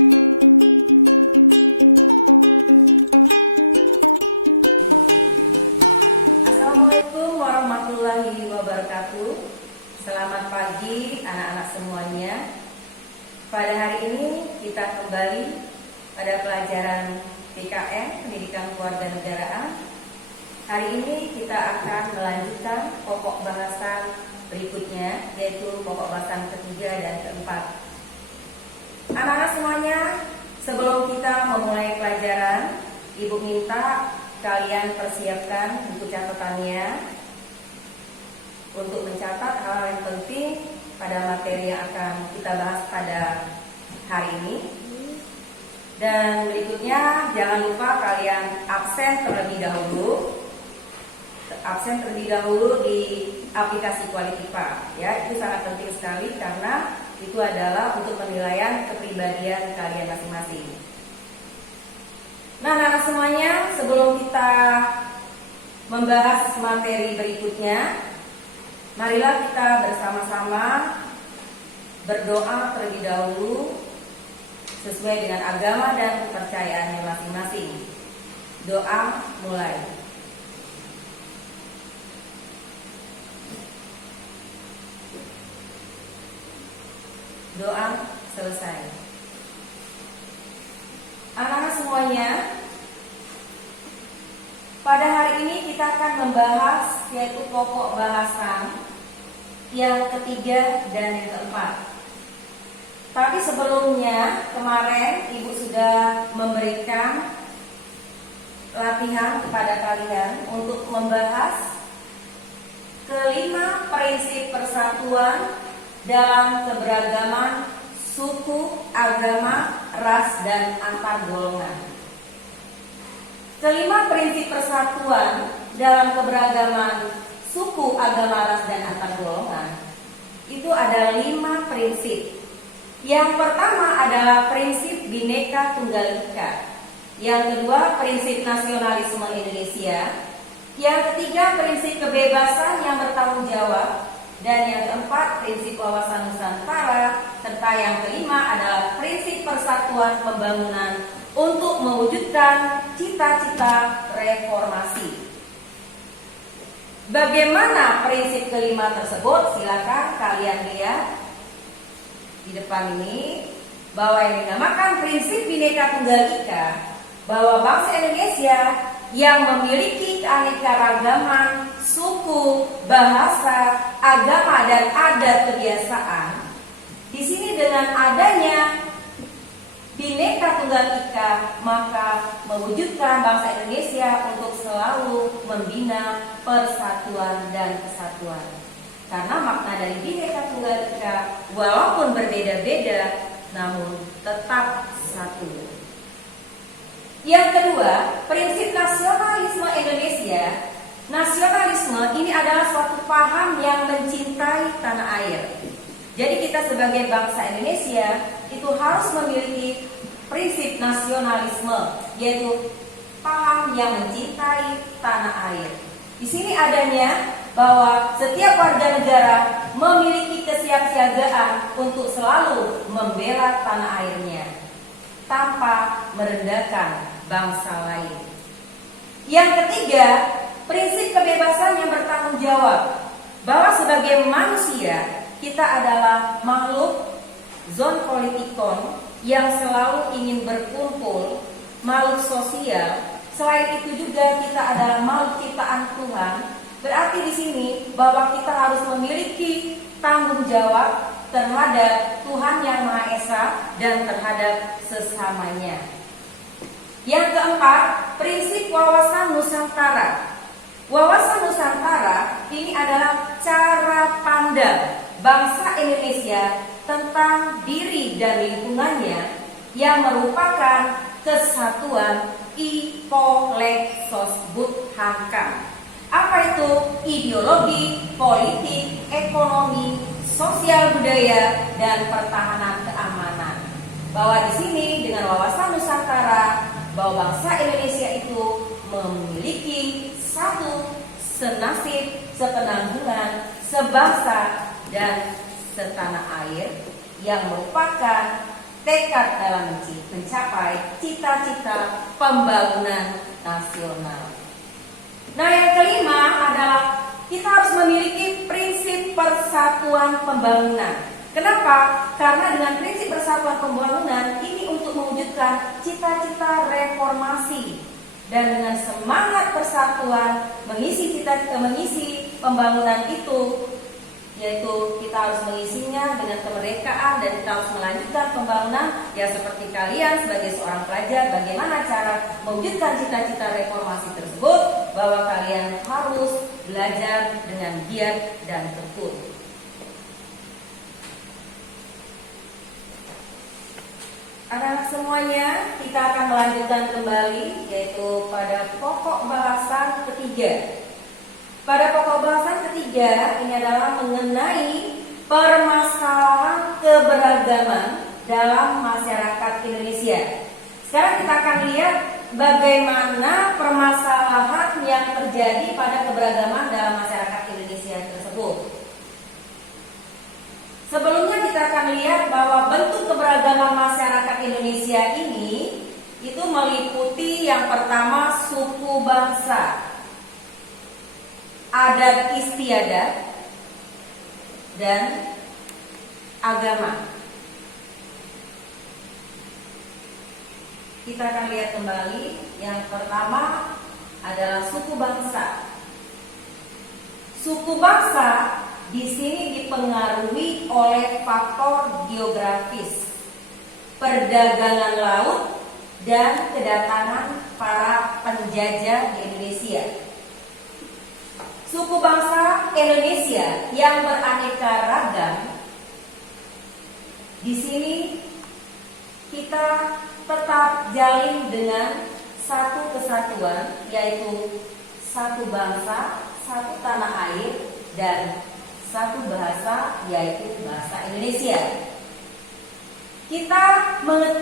Assalamualaikum warahmatullahi wabarakatuh. Selamat pagi anak-anak semuanya. Pada hari ini kita kembali pada pelajaran PKN, Pendidikan Kewarganegaraan. Hari ini kita akan melanjutkan pokok bahasan berikutnya, yaitu pokok bahasan ketiga dan keempat. Anak-anak semuanya, sebelum kita memulai pelajaran, Ibu minta kalian persiapkan buku catatannya untuk mencatat hal yang penting pada materi yang akan kita bahas pada hari ini. Dan berikutnya jangan lupa kalian absen terlebih dahulu. Absen terlebih dahulu di aplikasi Kualitiva, ya, itu sangat penting sekali karena itu adalah untuk penilaian kepribadian kalian masing-masing. Nah, anak-anak semuanya, sebelum kita membahas materi berikutnya, marilah kita bersama-sama berdoa terlebih dahulu sesuai dengan agama dan kepercayaannya masing-masing. Doa mulai. Doa selesai. Anak-anak semuanya, pada hari ini kita akan membahas yaitu pokok bahasan yang ketiga dan yang keempat. Tapi sebelumnya, kemarin Ibu sudah memberikan latihan kepada kalian untuk membahas kelima prinsip persatuan dalam keberagaman suku, agama, ras, dan antar golongan. Kelima prinsip persatuan dalam keberagaman suku, agama, ras, dan antar golongan itu ada 5 prinsip. Yang pertama adalah prinsip Bhinneka Tunggal Ika. Yang kedua, prinsip nasionalisme Indonesia. Yang ketiga, prinsip kebebasan yang bertanggung jawab. Dan yang keempat, prinsip wawasan Nusantara. Serta yang kelima adalah prinsip persatuan pembangunan untuk mewujudkan cita-cita reformasi. Bagaimana prinsip kelima tersebut? Silakan kalian lihat di depan ini, bahwa yang dinamakan prinsip Bhinneka Tunggal Ika, bahwa bangsa Indonesia yang memiliki keanekaragaman suku, bahasa, agama, dan adat kebiasaan. Di sini dengan adanya Bhinneka Tunggal Ika, maka mewujudkan bangsa Indonesia untuk selalu membina persatuan dan kesatuan. Karena makna dari Bhinneka Tunggal Ika walaupun berbeda-beda, namun tetap satu. Yang kedua, prinsip nasionalisme Indonesia. Nasionalisme ini adalah suatu paham yang mencintai tanah air. Jadi kita sebagai bangsa Indonesia itu harus memiliki prinsip nasionalisme, yaitu paham yang mencintai tanah air. Di sini adanya bahwa setiap warga negara memiliki kesiapsiagaan untuk selalu membela tanah airnya tanpa merendahkan bangsa lain. Yang ketiga, prinsip kebebasan yang bertanggung jawab, bahwa sebagai manusia kita adalah makhluk zoopolitikon yang selalu ingin berkumpul, makhluk sosial. Selain itu juga kita adalah makhluk ciptaan Tuhan. Berarti di sini bahwa kita harus memiliki tanggung jawab terhadap Tuhan yang Maha Esa dan terhadap sesamanya. Yang keempat, prinsip wawasan Nusantara. Wawasan Nusantara ini adalah cara pandang bangsa Indonesia tentang diri dan lingkungannya yang merupakan kesatuan IPO Leksos Hankam. Apa itu? Ideologi, politik, ekonomi, sosial budaya, dan pertahanan keamanan. Bahwa di sini dengan wawasan Nusantara, bahwa bangsa Indonesia itu memiliki satu, senasib, sepenanggungan, sebangsa, dan setanah air yang merupakan tekad dalam mencapai cita-cita pembangunan nasional. Nah, yang kelima adalah kita harus memiliki prinsip persatuan pembangunan. Kenapa? Karena dengan prinsip persatuan pembangunan ini untuk mewujudkan cita-cita reformasi, dan dengan semangat persatuan mengisi pembangunan itu, yaitu kita harus mengisinya dengan kemerdekaan, dan kita harus melanjutkan pembangunan. Ya, seperti kalian sebagai seorang pelajar, bagaimana cara mewujudkan cita-cita reformasi tersebut, bahwa kalian harus belajar dengan giat dan tekun. Anak-anak semuanya, kita akan melanjutkan kembali, yaitu pada pokok bahasan ketiga. Pada pokok bahasan ketiga ini adalah mengenai permasalahan keberagaman dalam masyarakat Indonesia. Sekarang kita akan lihat bagaimana permasalahan yang terjadi pada keberagaman dalam masyarakat Indonesia tersebut. Sebelumnya kita akan lihat bahwa bentuk keberagaman masyarakat Indonesia ini itu meliputi yang pertama suku bangsa, adat istiadat, dan agama. Kita akan lihat kembali yang pertama adalah suku bangsa. Suku bangsa di sini dipengaruhi oleh faktor geografis, perdagangan laut, dan kedatangan para penjajah di Indonesia. Suku bangsa Indonesia yang beraneka ragam, di sini kita tetap jalin dengan satu kesatuan, yaitu satu bangsa, satu tanah air, dan satu bahasa, yaitu bahasa Indonesia. Kita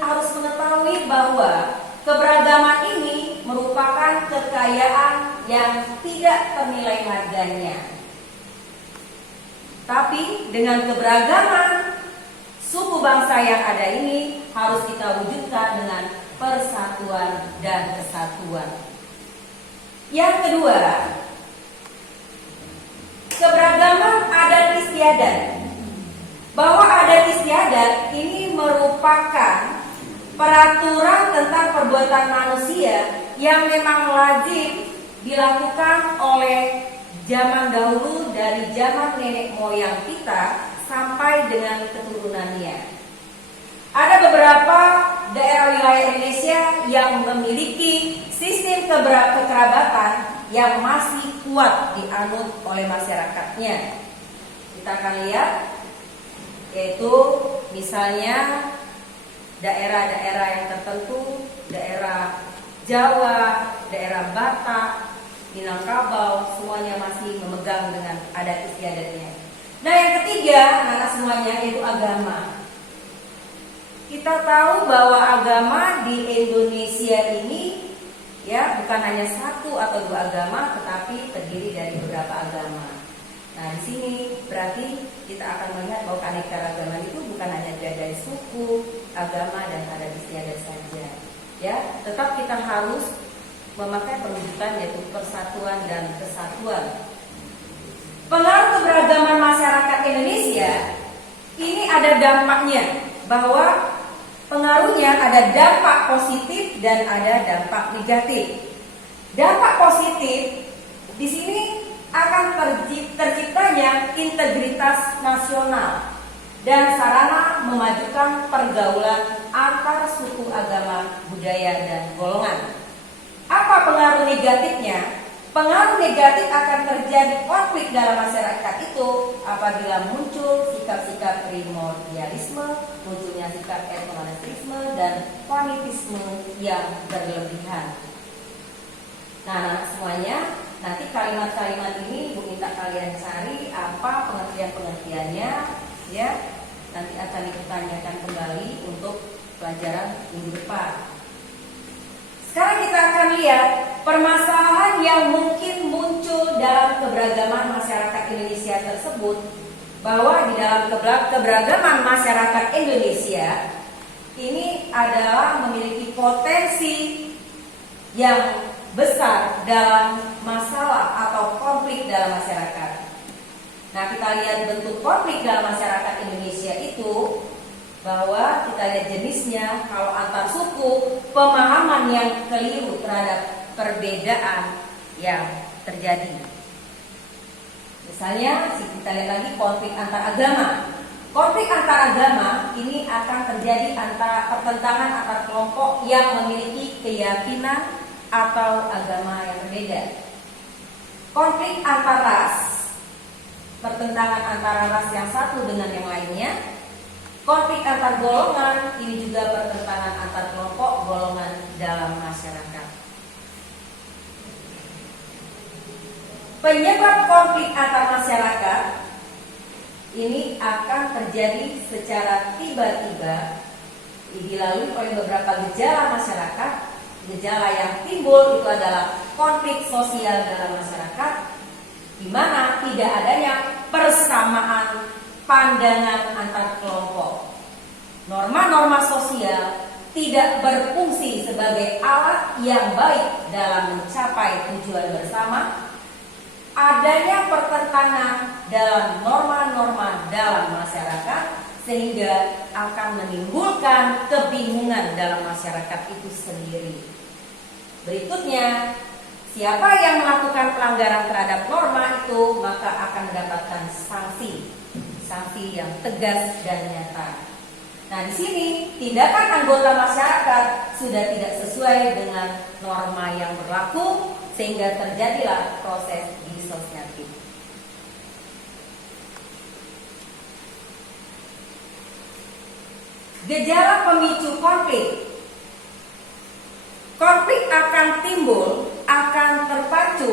harus mengetahui bahwa keberagaman ini merupakan kekayaan yang tidak ternilai harganya. Tapi dengan keberagaman suku bangsa yang ada ini harus kita wujudkan dengan persatuan dan kesatuan. Yang kedua, keberagaman adat istiadat. Bahwa adat istiadat ini merupakan peraturan tentang perbuatan manusia yang memang lazim dilakukan oleh zaman dahulu, dari zaman nenek moyang kita sampai dengan keturunannya. Ada beberapa daerah wilayah Indonesia yang memiliki sistem kekerabatan yang masih kuat dianut oleh masyarakatnya. Kita akan lihat, yaitu misalnya daerah-daerah yang tertentu, daerah Jawa, daerah Batak, Minangkabau, semuanya masih memegang dengan adat istiadatnya. Nah, yang ketiga, anak semuanya, yaitu agama. Kita tahu bahwa agama di Indonesia ini ya bukan hanya satu atau dua agama, tetapi terdiri dari beberapa agama. Nah, di sini berarti kita akan melihat bahwa keanekaragaman itu bukan hanya dari suku, agama, dan adat istiadat saja. Ya, tetap kita harus memakai penunjukan, yaitu persatuan dan kesatuan. Pengaruh keberagaman masyarakat Indonesia ini ada dampaknya, bahwa pengaruhnya ada dampak positif dan ada dampak negatif. Dampak positif di sini akan terciptanya integritas nasional dan sarana memajukan pergaulan antar suku, agama, budaya, dan golongan. Apa pengaruh negatifnya? Pengaruh negatif akan terjadi konflik dalam masyarakat itu apabila muncul sikap-sikap primordialisme, munculnya sikap etnonasionalisme dan fanatisme yang berlebihan. Nah, anak semuanya, nanti kalimat-kalimat ini Bu minta kalian cari apa pengertian-pengertiannya, ya. Nanti akan ditanyakan kembali untuk pelajaran minggu depan. Sekarang kita akan lihat permasalahan yang mungkin muncul dalam keberagaman masyarakat Indonesia tersebut, bahwa di dalam keberagaman masyarakat Indonesia ini adalah memiliki potensi yang besar dalam masalah atau konflik dalam masyarakat. Nah, kita lihat bentuk konflik dalam masyarakat Indonesia itu, bahwa kita lihat jenisnya. Kalau antar suku, pemahaman yang keliru terhadap perbedaan yang terjadi. Misalnya kita lihat lagi konflik antar agama. Konflik antar agama ini akan terjadi antara pertentangan antar kelompok yang memiliki keyakinan atau agama yang berbeda. Konflik antar ras, pertentangan antara ras yang satu dengan yang lainnya. Konflik antar golongan, ini juga pertentangan antar kelompok golongan dalam masyarakat. Penyebab konflik antar masyarakat ini akan terjadi secara tiba-tiba, dilalui oleh beberapa gejala masyarakat. Gejala yang timbul itu adalah konflik sosial dalam masyarakat, di mana tidak adanya persamaan pandangan antar kelompok. Norma-norma sosial tidak berfungsi sebagai alat yang baik dalam mencapai tujuan bersama. Adanya pertentangan dalam norma-norma dalam masyarakat sehingga akan menimbulkan kebingungan dalam masyarakat itu sendiri. Berikutnya, siapa yang melakukan pelanggaran terhadap norma itu maka akan mendapatkan sanksi yang tegas dan nyata. Nah, di sini tindakan anggota masyarakat sudah tidak sesuai dengan norma yang berlaku sehingga terjadilah proses disosiatif. Gejala pemicu konflik. Konflik akan timbul, akan terpacu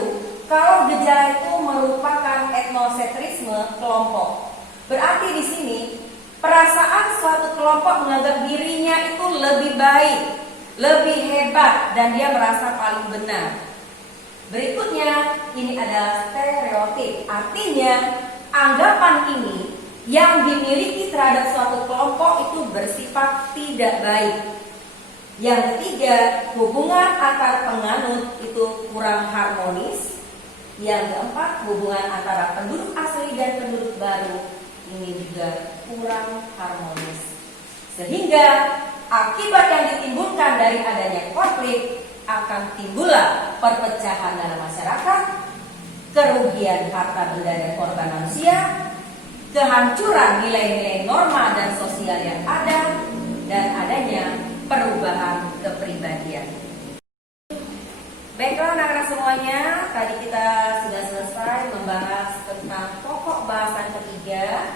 kalau gejala itu merupakan etnosentrisme kelompok. Berarti di sini perasaan suatu kelompok menganggap dirinya itu lebih baik, lebih hebat, dan dia merasa paling benar. Berikutnya, ini adalah stereotip. Artinya, anggapan ini yang dimiliki terhadap suatu kelompok itu bersifat tidak baik. Yang ketiga, hubungan antar penganut itu kurang harmonis. Yang keempat, hubungan antara penduduk asli dan penduduk baru ini juga kurang harmonis. Sehingga akibat yang ditimbulkan dari adanya konflik akan timbullah perpecahan dalam masyarakat, kerugian harta benda dan korban manusia, kehancuran nilai-nilai norma dan sosial yang ada, dan adanya perubahan kepribadian. Baiklah anak-anak semuanya, tadi kita sudah selesai membahas tentang pokok bahasan ketiga.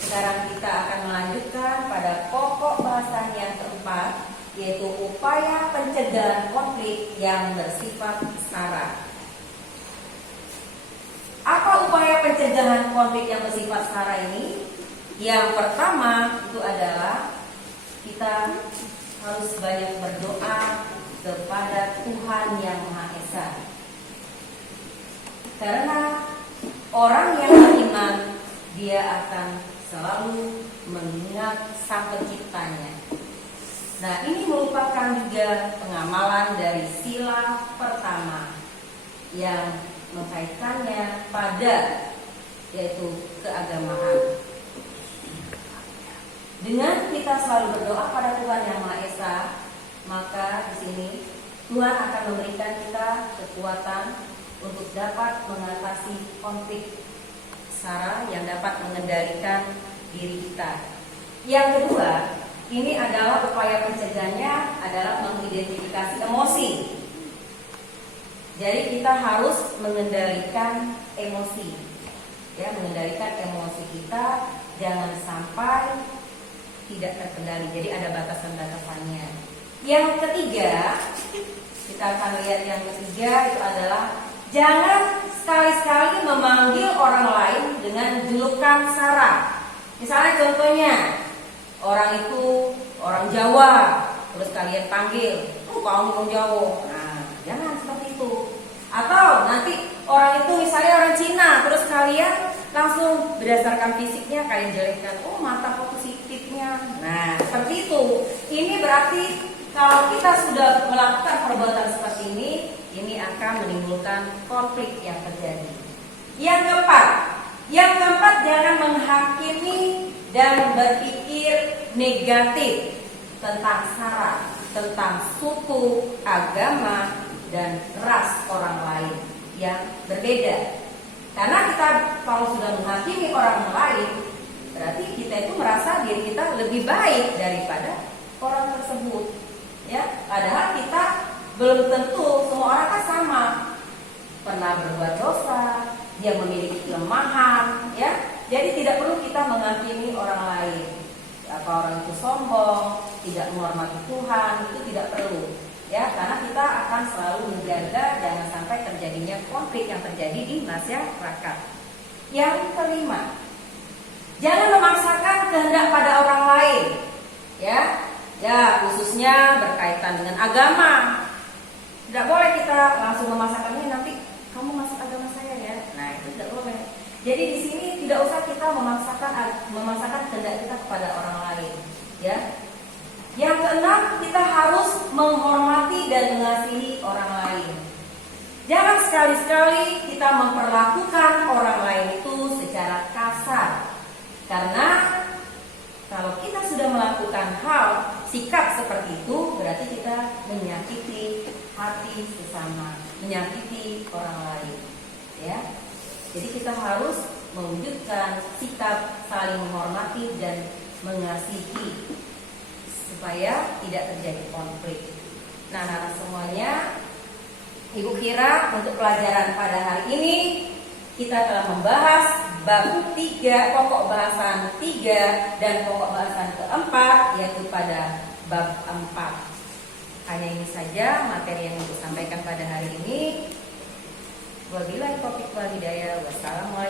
Sekarang kita akan melanjutkan pada pokok bahasan yang keempat, yaitu upaya pencegahan konflik yang bersifat SARA. Apa upaya pencegahan konflik yang bersifat SARA ini? Yang pertama itu adalah kita harus banyak berdoa kepada Tuhan Yang Maha Esa. Karena orang yang beriman, dia akan selalu mengingat Sang Penciptanya. Nah, ini merupakan juga pengamalan dari sila pertama yang mengkaitkannya pada yaitu keagamaan. Dengan kita selalu berdoa pada Tuhan Yang Maha Esa, maka di sini Tuhan akan memberikan kita kekuatan untuk dapat mengatasi konflik SARA yang dapat mengendalikan diri kita. Yang kedua, ini adalah upaya pencegahannya adalah mengidentifikasi emosi. Jadi kita harus mengendalikan emosi, ya, mengendalikan emosi kita jangan sampai tidak terkendali. Jadi ada batasan-batasannya. Yang ketiga, kita akan lihat yang ketiga itu adalah jangan sekali-sekali memanggil orang lain dengan julukan SARA. Misalnya contohnya, orang itu orang Jawa, terus kalian panggil, kamu orang Jawa. Nah, jangan seperti itu. Atau nanti orang itu misalnya orang Cina, terus kalian langsung berdasarkan fisiknya kalian jelekkan. Oh, mata positifnya. Nah, seperti itu. Ini berarti kalau kita sudah melakukan perbuatan seperti ini akan menimbulkan konflik yang terjadi. Yang keempat, jangan menghakimi dan berpikir negatif tentang sara, tentang suku, agama, dan ras orang lain yang berbeda. Karena kita kalau sudah menghakimi orang lain, berarti kita itu merasa diri kita lebih baik daripada orang tersebut. Ya, padahal kita belum tentu, semua orang kan sama, pernah berbuat dosa, dia memiliki kelemahan, ya. Jadi tidak perlu kita menghakimi orang lain. Apa orang itu sombong, tidak menghormati Tuhan, itu tidak perlu. Ya, karena kita akan selalu menjaga jangan sampai terjadinya konflik yang terjadi di masyarakat. Yang kelima, jangan memaksakan kehendak pada orang lain. Ya, khususnya berkaitan dengan agama. Tidak boleh kita langsung memaksakannya, nanti kamu masuk agama saya ya. Nah, itu tidak boleh. Jadi di sini tidak usah kita memaksakan kehendak kita kepada orang lain, ya. Yang keenam, kita harus menghormati dan mengasihi orang lain. Jangan sekali-sekali kita memperlakukan orang lain itu secara kasar. Karena kalau kita sudah melakukan hal sikap seperti itu, berarti kita menyakiti hati sesama, menyakiti orang lain, ya. Jadi kita harus mewujudkan sikap saling menghormati dan mengasihi supaya tidak terjadi konflik. Nah, semuanya, Ibu kira untuk pelajaran pada hari ini kita telah membahas bab 3, pokok bahasan 3 dan pokok bahasan keempat, yaitu pada bab 4. Hanya ini saja materi yang Ibu sampaikan pada hari ini. Wabillahi taufiq wal hidayah. Wassalamualaikum